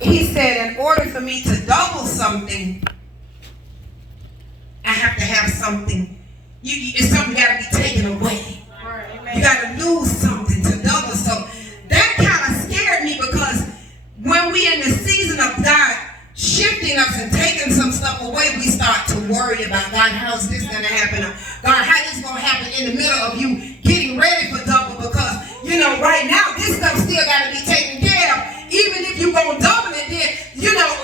he said, in order for me to double something, I have to have something. Something got to be taken away. You got to lose something to double. So that kind of scared me, because when we in the season of God shifting us and taking some stuff away, we start to worry about, God, how's this going to happen? Or, God, how this going to happen in the middle of you getting ready for double? Because, right now, this stuff still got to be taken care of. Even if you're going to double it, then,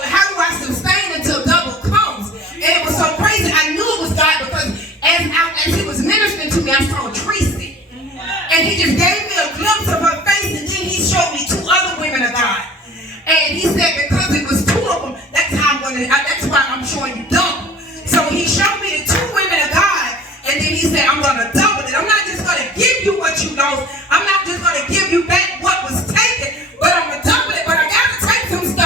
how do I sustain until double comes? And it was so crazy. I knew it was God, because as he was ministering to me, I saw Tracy. And he just gave me a glimpse of her face, and then he showed me two other women of God. And he said, because it was two of them, that's why I'm showing you double. So he showed me the two women of God, and then he said, I'm going to double it. I'm not just going to give you what you lost. I'm not just going to give you back what was taken, but I'm going to double it. But I got to take some stuff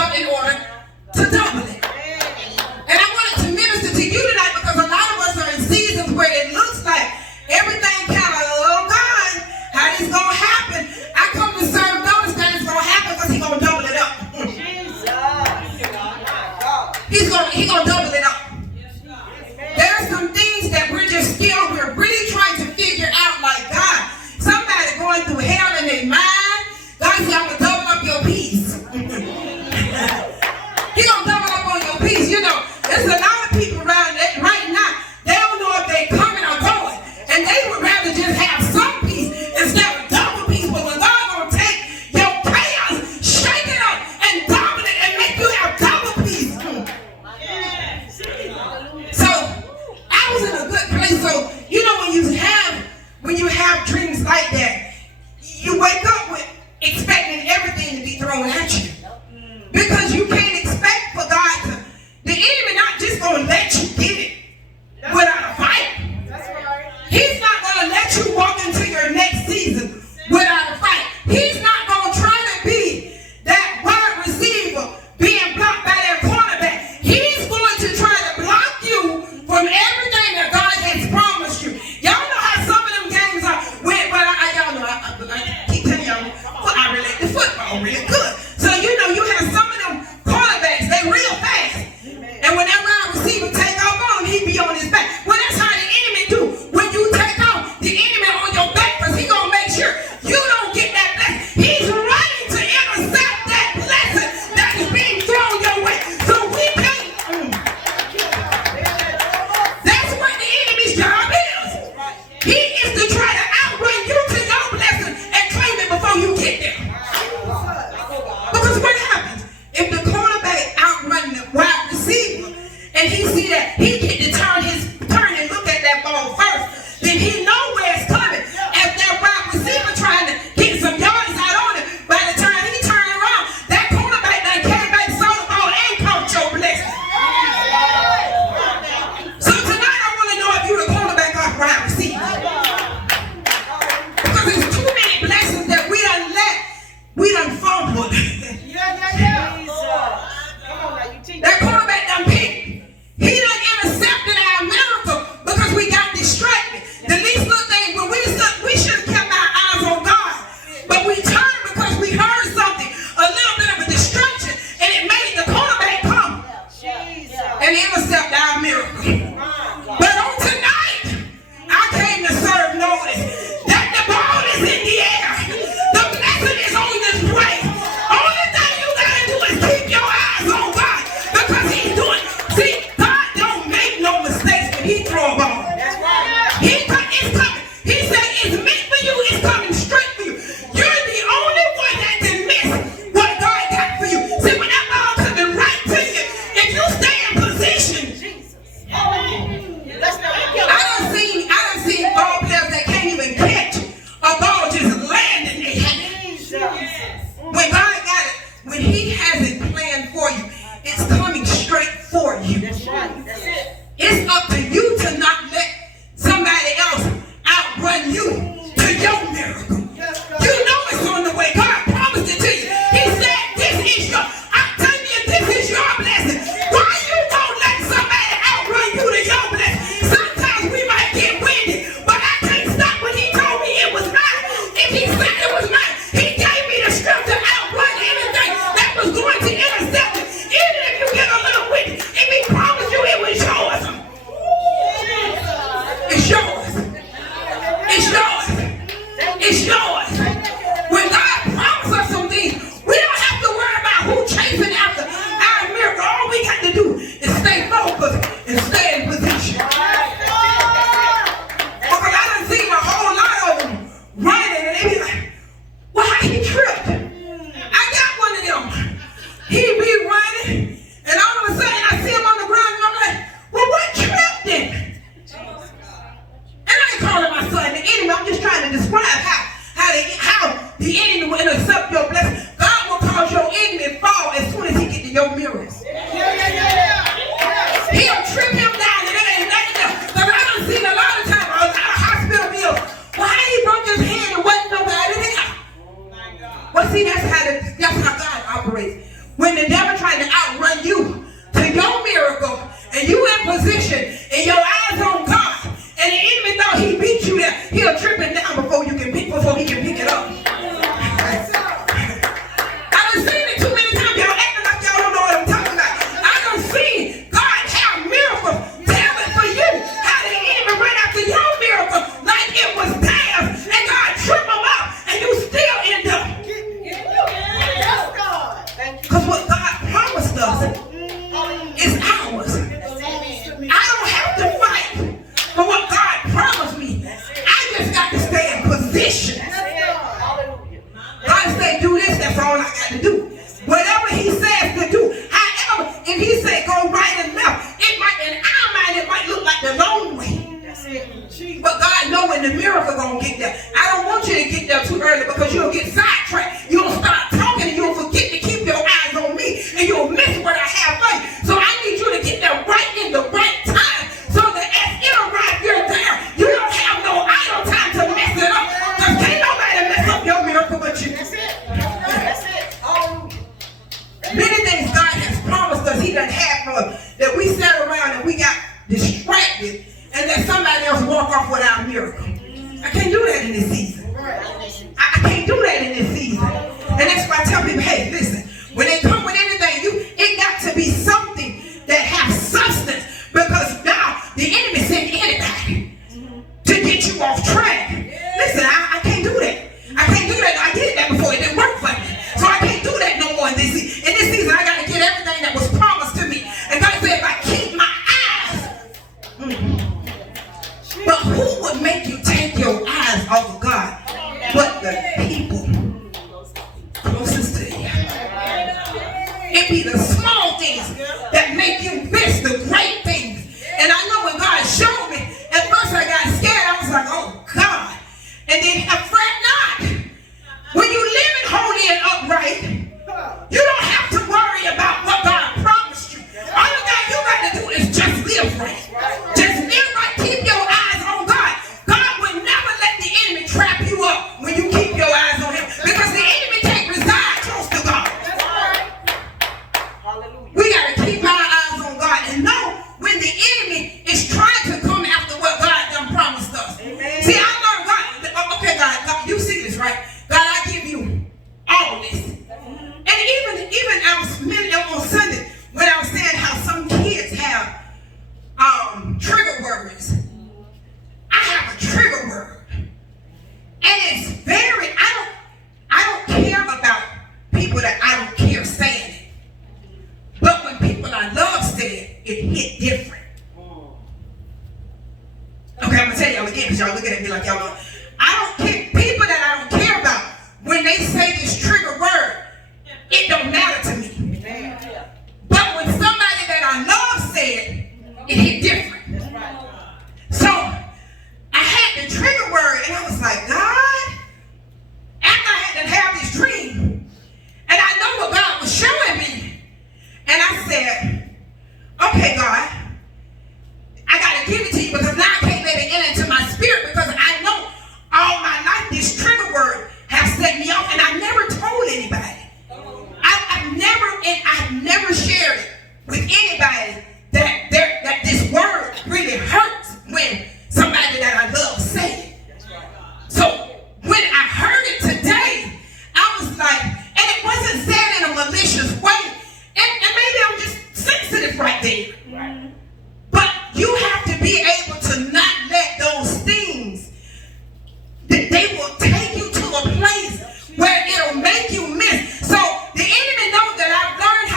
chasing after our miracle. All we got to do is stay focused and stay in position. Because I done seen a whole lot of them running and they be like, well, how he tripped? I got one of them. He be running and all of a sudden I see him on the ground and I'm like, well, what tripped him? And I ain't calling my son the enemy. I'm just trying to describe how the enemy will intercept your blessing. God will cause your enemy to fall as soon as he get to your mirrors. He'll trip him down and it ain't nothing else. Because I done seen a lot of times, a lot of hospital bills. Well, how he broke his hand and wasn't nobody there? Well, see, that's how God operates. When the devil trying to outrun you to your miracle and you in position and your eyes on God and the enemy thought he beat you there, he'll trip it down before he can pick it up. I done seen it too many times. Y'all acting like y'all don't know what I'm talking about. I done seen God have miracles tailored for you. How the enemy ran after your miracle like it was theirs and God tripped them up and you still end up. Because what God promised us is ours. I don't have to fight for what God promised me. I just got to stay in position. God said do this, that's all I got to do. Whatever he says to do. However, if he said go right and left, it might, in our mind, it might look like the long way. But God knows when the miracle gonna get there. I don't want you to get there too early because you'll get sidetracked. You'll start talking and you'll forget to keep your eyes on me and you'll miss what I have for you. So I need you to get there right in the right time so that as it arrives, you're there. You don't have no idle time to mess it up because can't nobody mess up your miracle but you. That's it. Many things God has promised us, he done had for us, that we sat around and we got distracted and let somebody else walk off with our miracle. I can't do that in this season. I can't do that in this season. And that's why I tell people, hey, listen, when they come with anything, it got to be something that has substance because now the enemy sent anybody to get you off track. Listen, I can't do that. I can't do that. I did that before. It didn't work for me. So I can't do that no more in this season. In this season, I got to get everything that was promised to me. And God said, if I keep my eyes, but who would make you take your eyes off of God? But the people closest to you. It be the small things that make you miss the great things. And I know when God showed me, at first I got scared. I was like, oh God. And then fret not. When you live holy and upright, you don't have to worry about what God promised you. All you got to do is just live right. Just live right. Keep your eyes on God. God will never let the enemy trap you up when you keep your eyes on him. Because the enemy can't reside close to God. We got to keep our eyes on God and know when the enemy is trying to come after what God done promised us. Amen. See, I learned God. Okay, God, you see this, right? God, I give you all this. And even I was on Sunday when I was saying how some kids have trigger words. I have a trigger word. And it's very, I don't care about people that I don't care saying it. But when people I love say it hit different. Okay, I'm gonna tell y'all again because y'all looking at me like y'all know. I don't care, people that I don't care about, when they say this trigger word, it don't matter to me. But when somebody that I love said it hit different. So I had the trigger word and I was like, God, after I had to have this dream, and I know what God was showing me, and I said, okay, God, I gotta give it to you because now I can't let it get into my spirit because I know all my life this trigger word has set me off and I never told anybody. I've never shared it with anybody that this word really hurts when somebody that I love say it. So when I heard it today, I was like, and it wasn't said in a malicious way, and maybe I'm just sensitive right there. But you have to be able to not let those things, that they will take you to a place where it'll make you miss. So the enemy knows that I've learned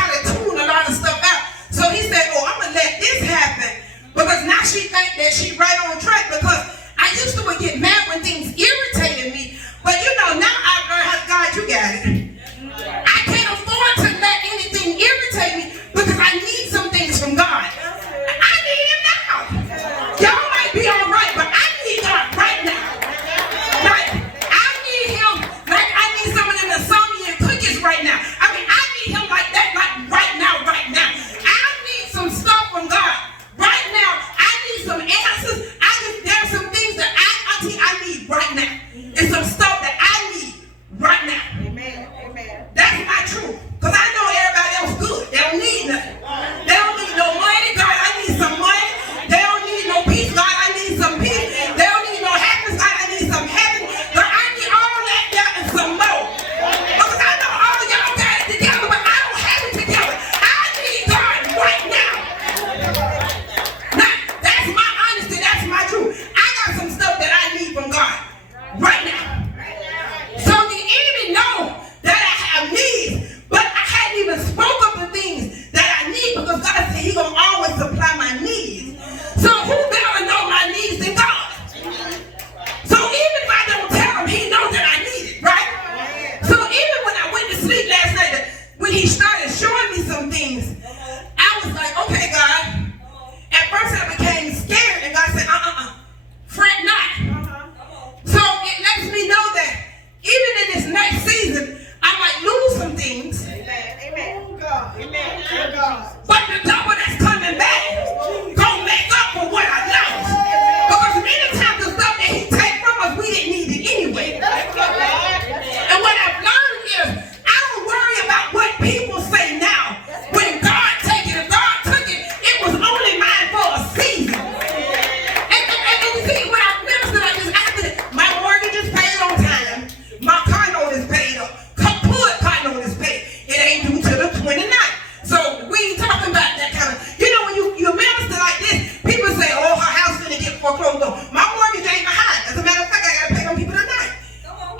But the double that's coming back gonna make up for what I lost. Because many times the stuff that he take from us, we didn't need it anyway. And what I've learned is I don't worry about what people say now. When God take it, if God took it, it was only mine for a season. And you see, when I ministered like this, after my mortgage is paid on time, my car note is paid up, car note is paid. It ain't due till the 29th. So we ain't talking about that kind of, when you minister like this, people say, oh, her house finna get foreclosed on. My mortgage ain't behind. As a matter of fact, I gotta pay them people tonight.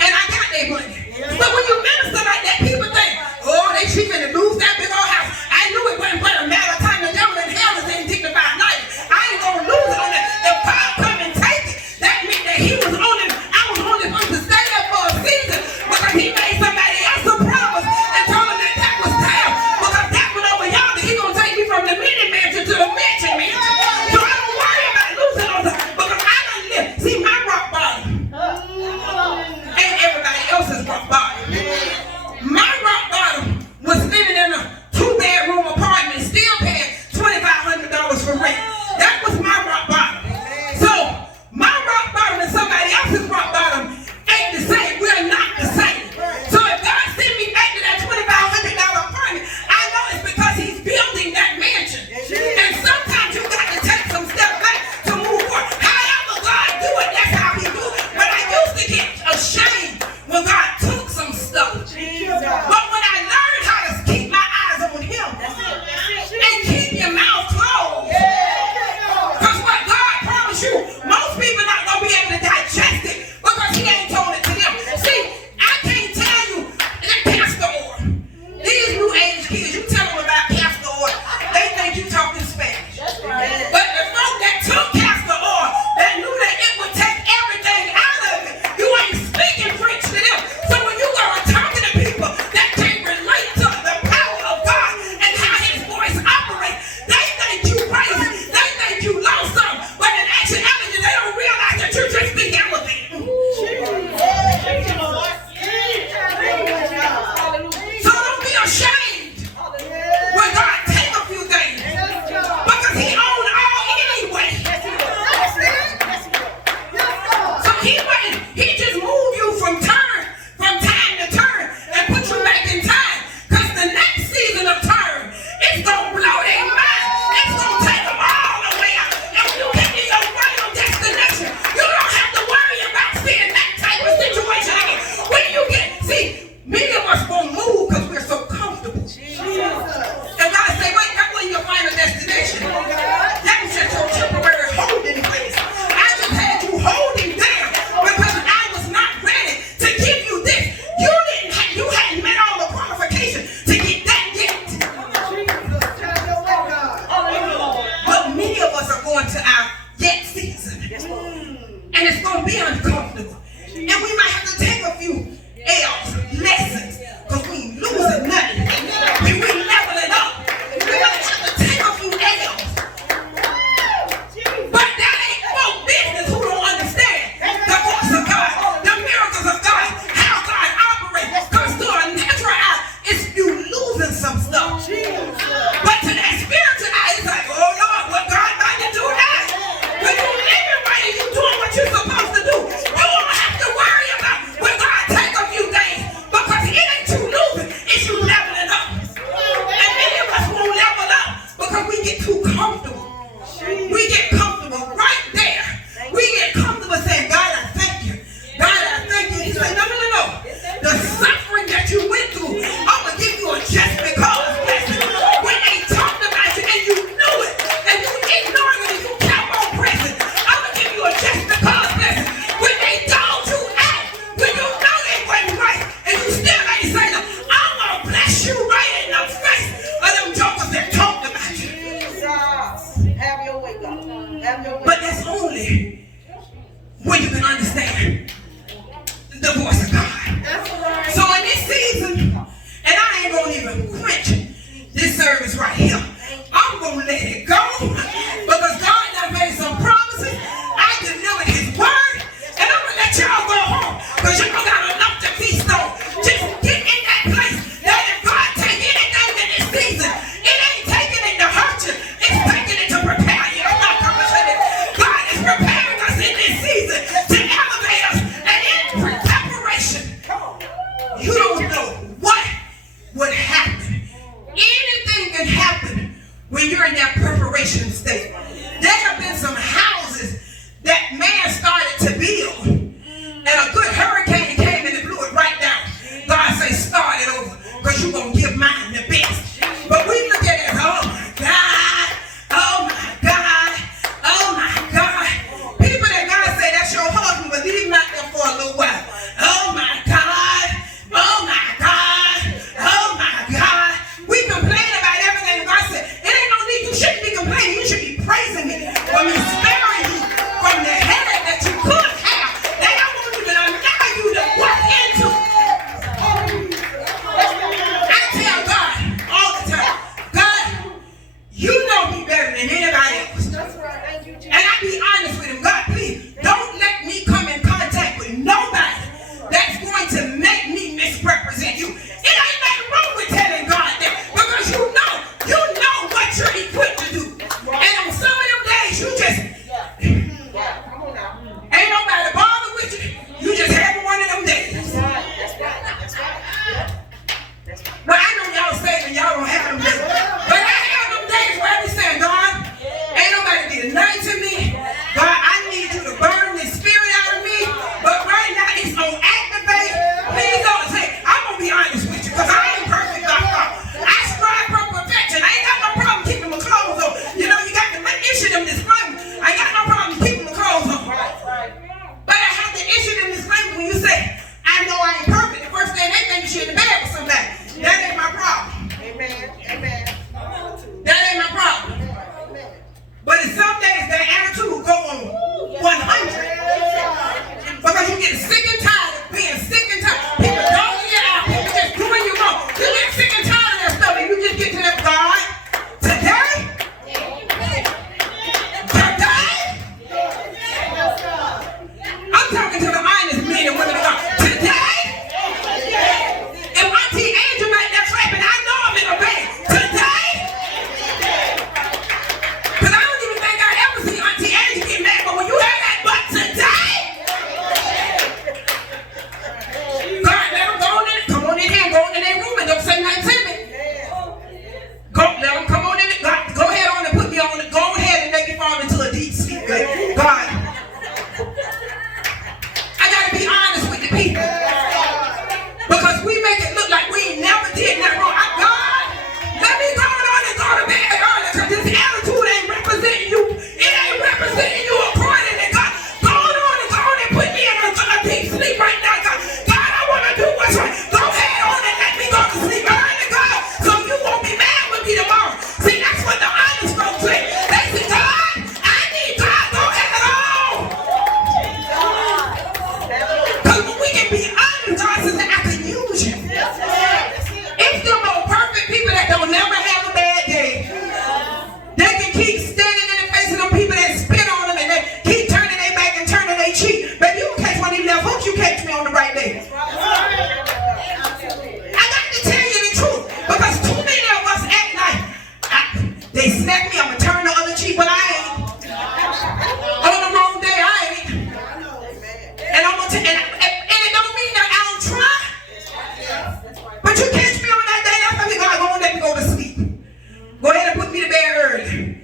And I got their money. So when you minister like that, people think, oh, she finna lose that big old house. I knew it wasn't but a matter of time. The devil in hell is in dignified life. I ain't gonna lose it on that. If God come and take it, that meant that I was only supposed to stay there for a season because he made somebody else a promise and told him that was down. Because that one over yonder, he gonna take me from the mini mansion to the mansion mansion. So I don't worry about losing on that because I done live. See, my rock bottom ain't everybody else's rock bottom. My rock bottom was living in a 2-bedroom apartment, still paying $2,500 for rent. That was my rock bottom. So my rock bottom and somebody else's rock bottom ain't the same. We're not the same. So if God sent me back to that $2,500 apartment, I know it's because he's building that mansion. And sometimes you got to take some steps back to move forward. However God do it, that's how he do it. But I used to get ashamed when God took some stuff. But when I learned how to keep my eyes on him and keep your mouth closed, because what God promised you, most people not going to be able to digest it because he ain't told it to them. See, I can't tell you that castor oil. These new age kids, you tell them about castor oil, they think you talking Spanish. But the folk that took castor oil, that knew that it would take everything out of it, you ain't speaking French to them. So when you go and talking to people that can't relate to the power of God and how his voice operates, they think you crazy. They think you lost something. But in actuality, they don't realize that you're just being elevated. So don't be ashamed when God take a few things. Because he owns all anyway. So he just moved you from time to turn and put you back in time. Because the next season of turn, it's going to blow their mind. It's going to take them all the way out. And when you get to your final destination, you don't have to worry about seeing that type of situation again. When you many of us won't move because we're so comfortable. And God say, wait, that wasn't your final destination. That was just your temporary holding place. I just had you holding there because I was not ready to give you this. You hadn't met all the qualifications to get that yet. But many of us are going to our yet season. And it's going to be uncomfortable. And we might have to take a few lessons, because we ain't losing nothing. We leveling up. We might have to take a few L's. But that ain't folk business who don't understand the voice of God, the miracles of God, how God operates. Because to a natural eye, it's you losing some stuff. But to that spiritual eye, it's like, oh Lord, what God about to do now? When you living right and you doing what you're supposed to do, you won't have to worry about when God take a few things, because it ain't you losing, it's you leveling up. And many of us won't level up because we get too comfortable. We get comfortable right there. We get comfortable saying, God, I thank you. God, I thank you. He said, no. The suffering that you went through, I'm going to give you a just because blessing. When they talked about you and you knew it, and you ignored it and you kept on pressing, I'm going to give you a just because blessing. When they told you out, when you know they wasn't right, and you still ain't say them, I'm going to bless you right in the face of them jokers that talked about you. Have your way, God. Have your way. But that's only when you can understand the voice of God. So in this season, and I ain't going to even quench this service right here, I'm going to let it go because God done made some promises. I delivered his word, and I'm going to let y'all go home because you don't got enough to feast on. Just get in that place that if God take anything in this season, it can happen when you're in that preparation state. There have been some houses that man started to build, and a good hurricane came and it blew it right down. God say, start it over, because you're going to give mine the best. But we look at it as, oh my God, oh my God, oh my God. People that God say that's your husband, but leave him out there for a little while. Oh my God, oh my God, oh my God. We complain about everything. God said, it ain't no need, you shouldn't be complaining, you should be praising me for me sparing you from the headache that you could have, that I won't even allow you to walk into. I tell God all the time, God, you know me better than anybody else. And I be honest with him, God, please don't let me come in contact with nobody that's going to make me misrepresent you. It ain't nothing wrong with telling God that, because you know what you're equipped to do. And on some of them days, you just ain't nobody bother with you. You just having one of them days. Well, I know y'all saving, y'all don't have them days. But I have them days where I be saying, God, ain't nobody did nothing to me. God, I need you to burn this spirit out of me. But right now, it's on activate. Please don't say, I'm going to be honest with you, because I ain't perfect, God. I strive for perfection. I ain't got no problem keeping my clothes on. You know, you got to issue them disclaimer. I ain't got no problem keeping my clothes on. But I have to issue them disclaimer when you say, I know I ain't perfect. The first thing they think is you're in the bed with somebody. That ain't my problem. Amen. Amen. That ain't my problem. But in some days, that attitude will go on 100. Because you get sick and tired of being sick and tired. People don't get out. People just doing you wrong. You get sick and tired of that stuff, and you just get to that God. Today, I'm talking to the honest men and women of God. Today, if Auntie Angel back there clapping, I know I'm in a bed. Today, because I don't even think I ever see Auntie Angel get mad, but when you hear that, but today, God, let them go in, come on in here and go in their room and don't say nothing to me. Let them come on in, God, go ahead on and put me on, go ahead and make me fall into a deep sleep. God, I gotta be honest with the people. Because we make it look like we ain't never did nothing wrong. God, let me go on and go to bed early, because this attitude ain't representing you. It ain't representing you accordingly, God. Go on and put me in a deep sleep right now, God. God, I want to do what's right. Go ahead on and let me go to sleep early, God, so you won't be mad with me tomorrow. See, that's what the honest folks say. They say, God, I need God, go ahead on. Because when we can be honest, God says that I can use you. It's the most perfect people that don't never have a bad day. They can keep standing in the face of them people that spit on them, and they keep turning their back and turning their cheek. But you don't catch one of them left hooks, you catch me on the right day. I got to tell you the truth, because too many of us at night, they snap me, I'm going to turn the other cheek, but I ain't. On the wrong day, I ain't. And I'm going to, and it don't mean that I don't try. But you catch me on that day, that's why God won't let me go to sleep. Go ahead and put me to bed early.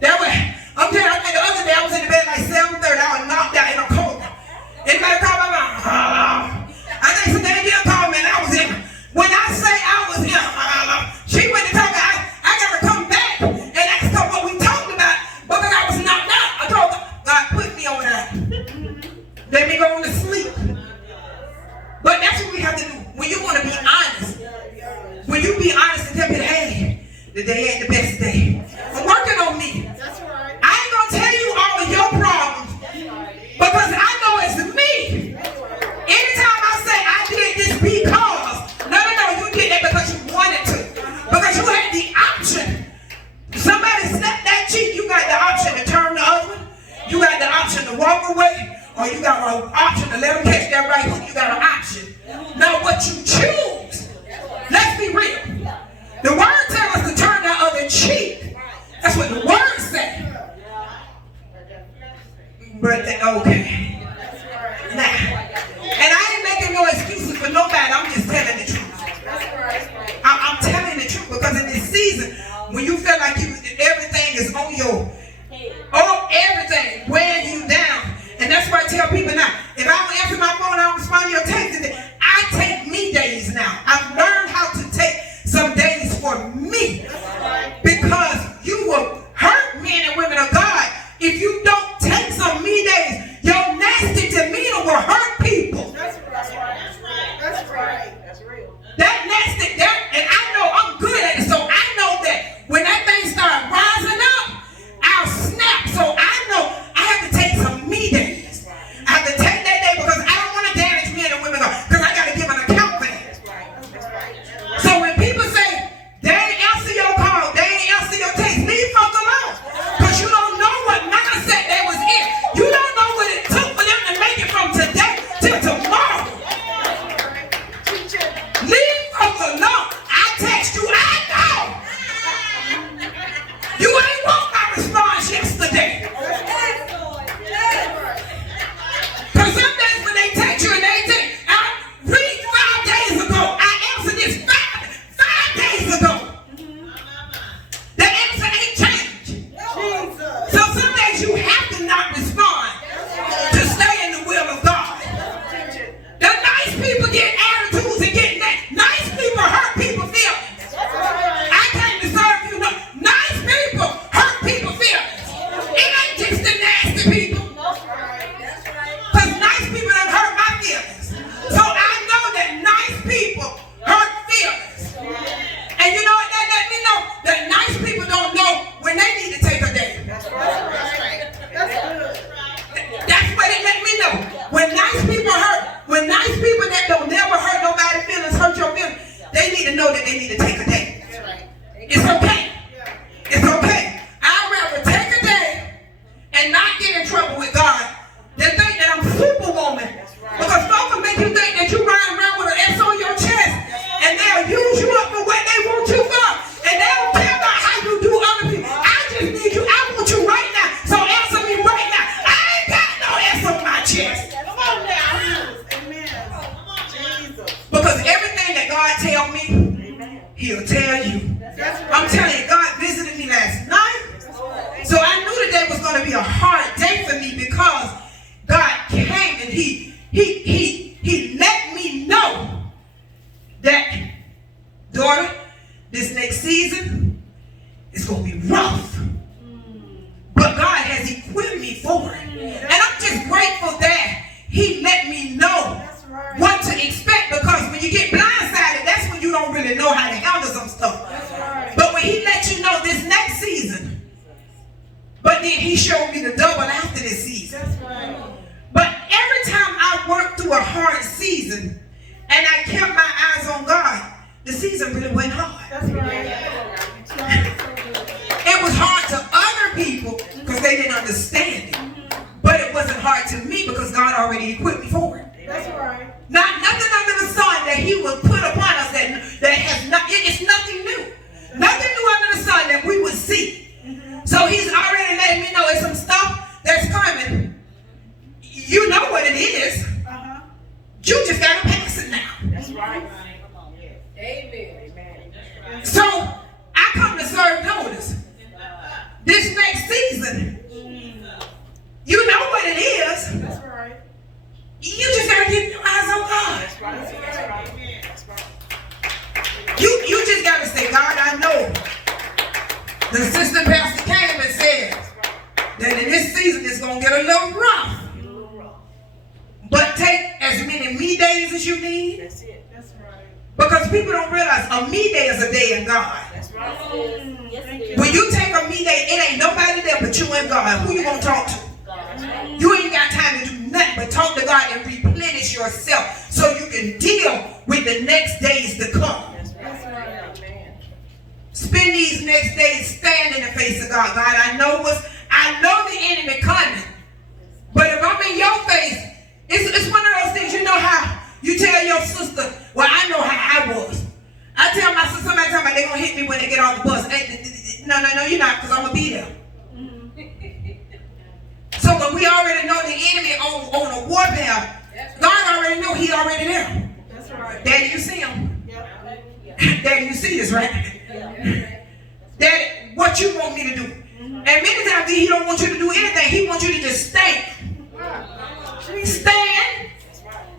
That way, I'm telling you, the other day I was in the bed like 7:30, I was knocked out in a coma. Anybody call my mom? I think somebody did call me and I was in. When I say I was in, she went to talk, I got to come back and ask her what we talked about, because I was knocked out. I told her, God put me on that. Let me go on to sleep. But that's what we have to do. When you want to be honest, when you be honest and tell me, hey, the day ain't the best day. I'm working on me. I ain't going to tell you all of your problems, because I know it's me. Anytime I say I did this because, no, you did that because you wanted to. Because you had the option. Somebody snapped that cheek, you got the option to turn the other one. You got the option to walk away, or you got an option to let them catch that right hook. You got an option. Now what you choose, let's be real. The word tells us to turn that other cheek. That's what the word says. But, okay. Now, and I ain't making no excuses for nobody. I'm just telling the truth. I'm telling the truth, because in this season, When you feel like everything is on your, everything weighing you down. And that's why I tell people now, if I don't answer my phone, I don't respond to your text, I take me days now. I've learned how to take some days for me. Because you will hurt men and women of God if you don't take some me days. Your nasty demeanor will hurt people. That's right. That's real. That nasty, and I know I'm good at it, so I know that when that thing starts rising up, I'll snap. So I know I have to take some me days. I have to take that day because I don't want to damage men and women because I got to give an account for that. So when people say they ain't answer your call, they ain't answer your text, leave folks alone. Because you don't know what mindset they was in. You don't know what it took for them to make it from today till tomorrow. Leave folks alone. I text you, I know. You ain't want my response yesterday. Because some days when they text you and they say, I read 5 days ago, I answered this 5 days ago. The answer ain't changed. So some days you have to not respond to stay in the will of God. The nice people get attitudes and get nice people hurt people feelings. I can't deserve you. No. Nice people hurt people feelings. It ain't just the nasty people. Because nice people don't hurt my feelings. So I know that nice people hurt feelings. And you know what that let me know? That nice people don't know when they need to take a day. That's good. That's what it let me know. When nice people that don't never hurt nobody's feelings, hurt your feelings, they need to know that they need to take a day. It's okay. It's okay. I'd rather take a day and not get in trouble with God than think that I'm superwoman. Because folks will make you think that you ride around with an S on your chest and they'll use you up for what they want you for. And they don't care about how you do other people. I just need you. I want you right now. So answer me right now. I ain't got no S on my chest. Come on now. Amen. Jesus. Because everything that God tell me, He'll tell you. I'm telling you, God visited me last night. So I knew today was going to be a hard day for me because God came and He let me know that, daughter, this next season is going to be rough. But God has equipped me for it. And I'm just grateful that He let me know what to expect, because when you get blindsided, that's when you don't really know how to handle some stuff. But when He let you know this next season, but then He showed me the double after this season. But every time I worked through a hard season and I kept my eyes on God, the season really went hard. It was hard to other people because they didn't understand it. But it wasn't hard to me because God already equipped me for it. Not nothing under the sun that He would put upon us that has not, it's nothing new. Nothing new under the sun that we would see. So He's already letting me know it's some stuff that's coming. You know what it is. You just got to pass it now. Amen. So I come to serve notice. This next season, you know what it is. You just got to keep your eyes on God. You just got to say, God, I know. The assistant pastor came and said that in this season it's going to get a little rough. But take as many me days as you need. Because people don't realize a me day is a day in God. When you take a me day, it ain't nobody there but you and God. Who you going to talk to? You ain't got time to do nothing but talk to God and replenish yourself so you can deal with the next days to come. Spend these next days stand in the face of God. God, I know the enemy coming. But if I'm in your face, it's one of those things, you know how you tell your sister, well, I know how I was. I tell my sister, somebody tell me they're going to hit me when they get off the bus. No, you're not, because I'm going to be there. So when we already know the enemy on a warfare, God already know He already there. Daddy, you see him? Daddy, you see this, right? Daddy, to do. And many times he don't want you to do anything. He wants you to just stand. Stand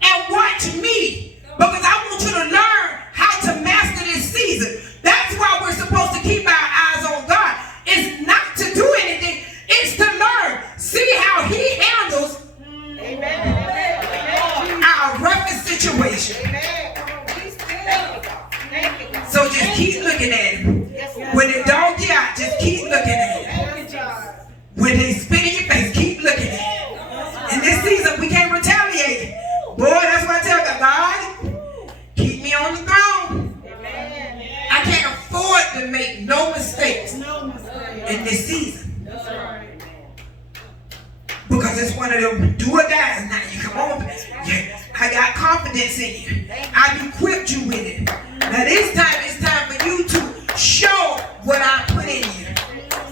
and watch me. Because I want you to learn how to master this season. That's why we're supposed to keep our eyes on God. It's not to do anything. It's to learn. See how he handles our roughest situation. So just keep looking at him. When it don't get out, just keep looking at him. When they spit in your face, keep looking at him. In this season, we can't retaliate. Boy, that's what I tell God. Keep me on the throne. I can't afford to make no mistakes in this season. Because it's one of them do or dies. Now you come on. I got confidence in you. I've equipped you with it. Now this time, it's time for you to show what I put in you.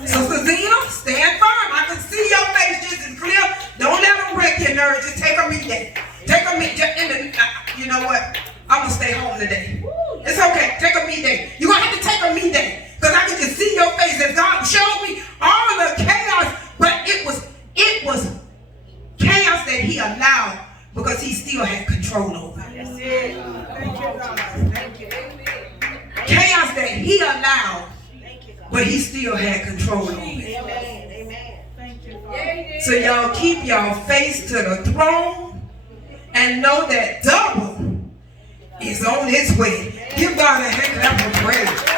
So Zena, stand firm. I can see your face just as clear. Don't let them wreck your nerves. Just take a meet day. Take a meet day. You know what? I'm going to stay home today. It's okay. Take a meet day. You're going to have to take a meet day. Because I can just see your face. And God showed me all the chaos. But it was chaos that he allowed because he still had control over it. That's it. Thank you, God. Thank you. Chaos that he allowed, but he still had control over it. Amen. Thank you, Father. So y'all keep y'all face to the throne and know that double is on its way. Give God a hand clap of praise.